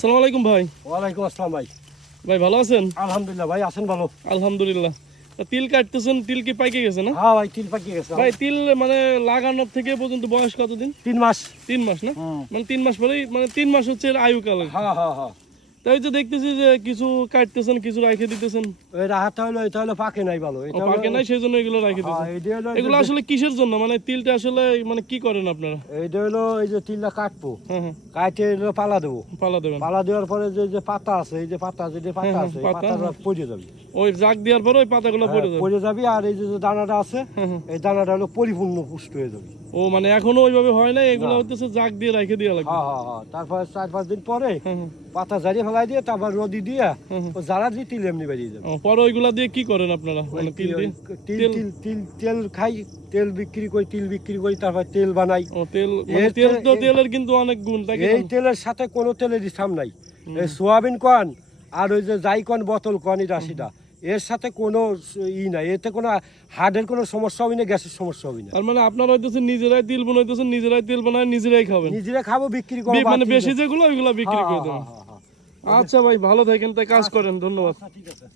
আসসালামু আলাইকুম ভাই। ওয়ালাইকুম আসসালাম ভাই। ভাই ভালো আছেন? আলহামদুলিল্লাহ ভাই আছেন ভালো। আলহামদুলিল্লাহ। তিল কাটতেছেন তিল কি পাইকে গেছে না? হ্যাঁ ভাই তিল পাইকে গেছে। ভাই তিল মানে লাগানোর থেকে পর্যন্ত বয়স কতদিন? তিন মাস। তিন মাস না? মানে তিন মাস পরেই মানে তিন মাস হচ্ছে আয়ু আয়ুকাল হ্যাঁ হ্যাঁ হ্যাঁ। তাই যে দেখতেছি যে কিছু কাটতেছেন কিছু রাখে দিতেছেন। ওই হলো এটা হলো পাকে নাই ভালো এটা পাকে নাই সেই জন্য এগুলো রাখে হ্যাঁ, দিতেছেন এগুলো আসলে কিসের জন্য? মানে তিলটা আসলে মানে কি করেন আপনারা? এইটা হলো এই যে তিলটা কাটবো। হ্যাঁ হ্যাঁ। কাটে হলো পালা দেবো। পালা দেবেন। পালা দেওয়ার পরে যে যে পাতা আছে এই যে পাতা যে যে পাতা আছে পাতাটা। পড়ে যাবে। ওই জাগ দেওয়ার পরে ওই পাতাগুলো পড়ে যাবে। পড়ে যাবে আর এই যে দানাটা আছে। এই দানাটা হলো পরিপূর্ণ পুষ্ট হয়ে যাবে। ও মানে এখনও ওইভাবে হয় না এগুলো। হচ্ছে জাগ দিয়ে রেখে দেওয়া লাগবে। হ্যাঁ হ্যাঁ তারপর চার পাঁচ দিন পরে। পাতা ঝাড়িয়ে ফেলাই দিয়ে তারপর রোদি দিয়ে দিয়ে তিল এমনি বেরিয়ে যাবে। পরে ওইগুলা দিয়ে কি করেন আপনারা? মানে তিল দিয়ে? তিল তিল তিল? তেল খাই তেল বিক্রি করি তিল বিক্রি করি তারপর তেল বানাই। তেল মানে তেল তো তেলের কিন্তু অনেক গুণ তাই কি এই তেলের সাথে কোনো তেলের নাই। এই সোয়াবিন কন আর ওই যে যাই কন বোতল কন এটা সেটা এর সাথে কোনো ই নাই এতে কোনো হার্টের কোনো সমস্যা হবে না গ্যাসের সমস্যা হবে না। তার মানে আপনারা হইতেছে নিজেরাই তেল বানাইতেছেন নিজেরাই তেল বানায় নিজেরাই খাবেন। নিজেরা খাব বিক্রি করব মানে বেশি যেগুলো ওইগুলো বিক্রি হ্যাঁ, করে হ্যাঁ, দেবেন হ্যাঁ। আচ্ছা ভাই ভালো থাকেন তাই কাজ করেন ধন্যবাদ। আচ্ছা, ঠিক আছে।